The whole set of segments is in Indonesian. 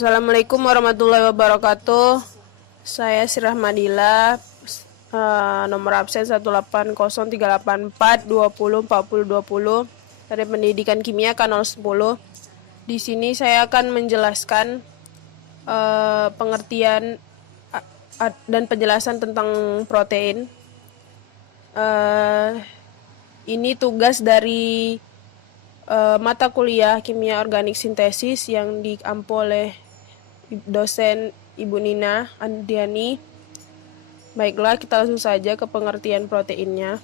Assalamualaikum warahmatullahi wabarakatuh. Saya Sirah Madila, nomor absen 1803842040020 dari Pendidikan Kimia K010. Di sini saya akan menjelaskan pengertian dan penjelasan tentang protein. Ini tugas dari mata kuliah Kimia Organik Sintesis yang diampu oleh dosen Ibu Nina Andiani. Baiklah, kita langsung saja ke pengertian proteinnya.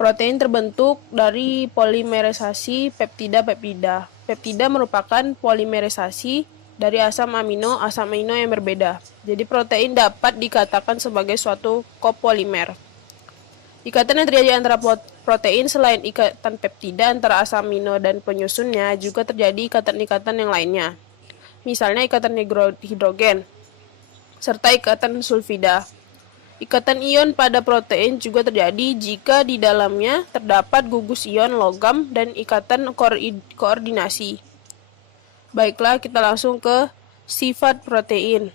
Protein terbentuk dari polimerisasi peptida-peptida. Peptida merupakan polimerisasi dari asam amino yang berbeda. Jadi protein dapat dikatakan sebagai suatu kopolimer. Ikatan yang terjadi antara protein selain ikatan peptida antara asam amino dan penyusunnya juga terjadi ikatan-ikatan yang lainnya. Misalnya ikatan hidrogen serta ikatan sulfida. Ikatan ion pada protein juga terjadi jika di dalamnya terdapat gugus ion logam dan ikatan koordinasi. Baiklah, kita langsung ke sifat protein.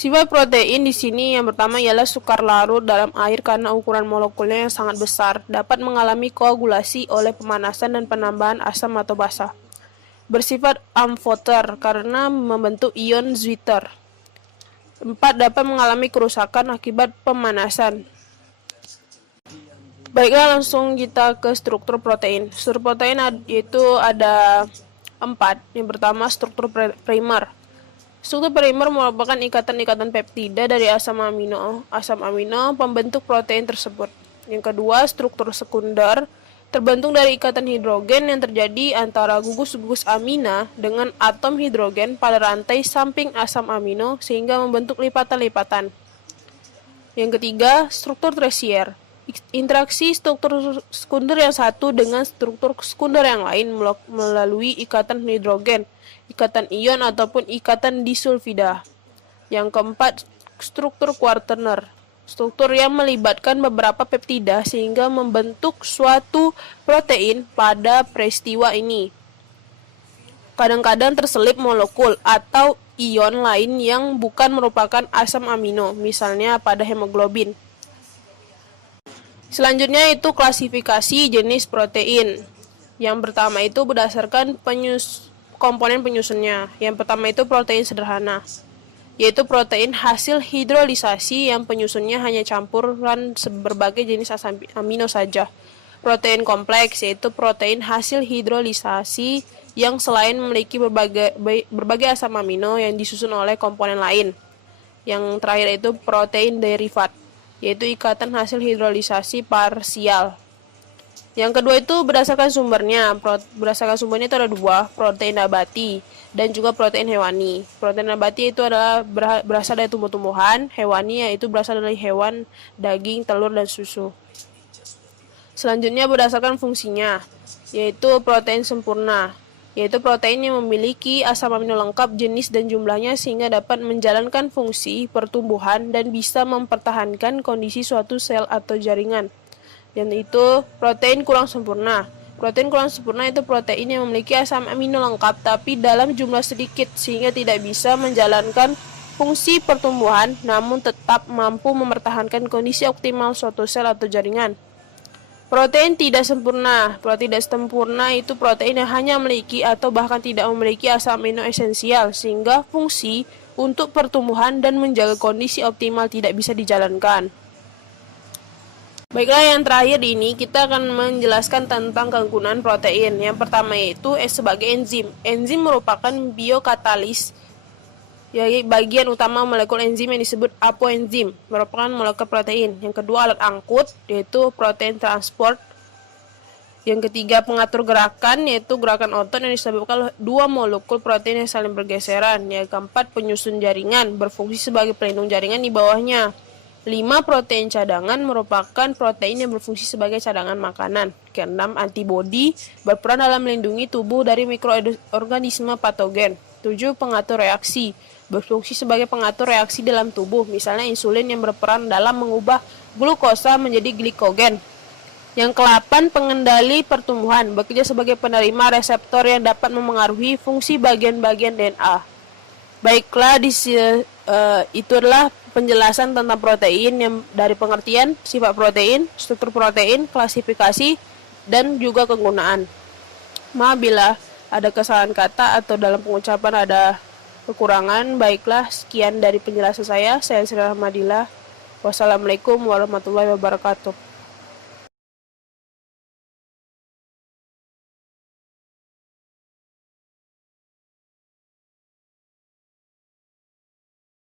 Sifat protein di sini yang pertama ialah sukar larut dalam air karena ukuran molekulnya yang sangat besar, dapat mengalami koagulasi oleh pemanasan dan penambahan asam atau basa. Bersifat amfoter karena membentuk ion Zwitter. 4. Dapat mengalami kerusakan akibat pemanasan. Baiklah, langsung kita ke struktur protein. Struktur protein yaitu ada 4. Yang pertama struktur primer. Struktur primer merupakan ikatan-ikatan peptida dari asam amino pembentuk protein tersebut. Yang kedua, struktur sekunder terbentuk dari ikatan hidrogen yang terjadi antara gugus-gugus amina dengan atom hidrogen pada rantai samping asam amino sehingga membentuk lipatan-lipatan. Yang ketiga, struktur tersier. Interaksi struktur sekunder yang satu dengan struktur sekunder yang lain melalui ikatan hidrogen, ikatan ion ataupun ikatan disulfida. Yang keempat, struktur quaterner. Struktur yang melibatkan beberapa peptida sehingga membentuk suatu protein pada peristiwa ini. Kadang-kadang terselip molekul atau ion lain yang bukan merupakan asam amino, misalnya pada hemoglobin. Selanjutnya itu klasifikasi jenis protein. Yang pertama itu berdasarkan komponen penyusunnya. Yang pertama itu protein sederhana, yaitu protein hasil hidrolisasi yang penyusunnya hanya campuran berbagai jenis asam amino saja. Protein kompleks yaitu protein hasil hidrolisasi yang selain memiliki berbagai asam amino yang disusun oleh komponen lain. Yang terakhir itu protein derivat, yaitu ikatan hasil hidrolisasi parsial. Yang kedua itu berdasarkan sumbernya. Berdasarkan sumbernya itu ada dua, protein nabati dan juga protein hewani. Protein nabati itu adalah berasal dari tumbuh-tumbuhan, hewani yaitu berasal dari hewan, daging, telur, dan susu. Selanjutnya berdasarkan fungsinya, yaitu protein sempurna, yaitu protein yang memiliki asam amino lengkap jenis dan jumlahnya sehingga dapat menjalankan fungsi pertumbuhan dan bisa mempertahankan kondisi suatu sel atau jaringan. Dan itu protein kurang sempurna. Protein kurang sempurna itu protein yang memiliki asam amino lengkap tapi dalam jumlah sedikit sehingga tidak bisa menjalankan fungsi pertumbuhan namun tetap mampu mempertahankan kondisi optimal suatu sel atau jaringan. Protein tidak sempurna. Protein tidak sempurna itu protein yang hanya memiliki atau bahkan tidak memiliki asam amino esensial sehingga fungsi untuk pertumbuhan dan menjaga kondisi optimal tidak bisa dijalankan. Baiklah, yang terakhir ini kita akan menjelaskan tentang kegunaan protein. Yang pertama yaitu sebagai enzim. Enzim merupakan biokatalis, yaitu bagian utama molekul enzim yang disebut apoenzim, merupakan molekul protein. Yang kedua alat angkut, yaitu protein transport. Yang ketiga pengatur gerakan, yaitu gerakan otot yang disebabkan oleh dua molekul protein yang saling bergeseran. Yang keempat penyusun jaringan, berfungsi sebagai pelindung jaringan di bawahnya. 5. Protein cadangan merupakan protein yang berfungsi sebagai cadangan makanan. Keenam, antibodi berperan dalam melindungi tubuh dari mikroorganisme patogen. 7. Pengatur reaksi berfungsi sebagai pengatur reaksi dalam tubuh, misalnya insulin yang berperan dalam mengubah glukosa menjadi glikogen. Yang ke-8, pengendali pertumbuhan, bekerja sebagai penerima reseptor yang dapat memengaruhi fungsi bagian-bagian DNA. Baiklah, itu adalah penjelasan tentang protein yang dari pengertian, sifat protein, struktur protein, klasifikasi, dan juga kegunaan. Maaf bila ada kesalahan kata atau dalam pengucapan ada kekurangan. Baiklah, sekian dari penjelasan saya. Saya Sri Rahmadillah. Wassalamualaikum warahmatullahi wabarakatuh.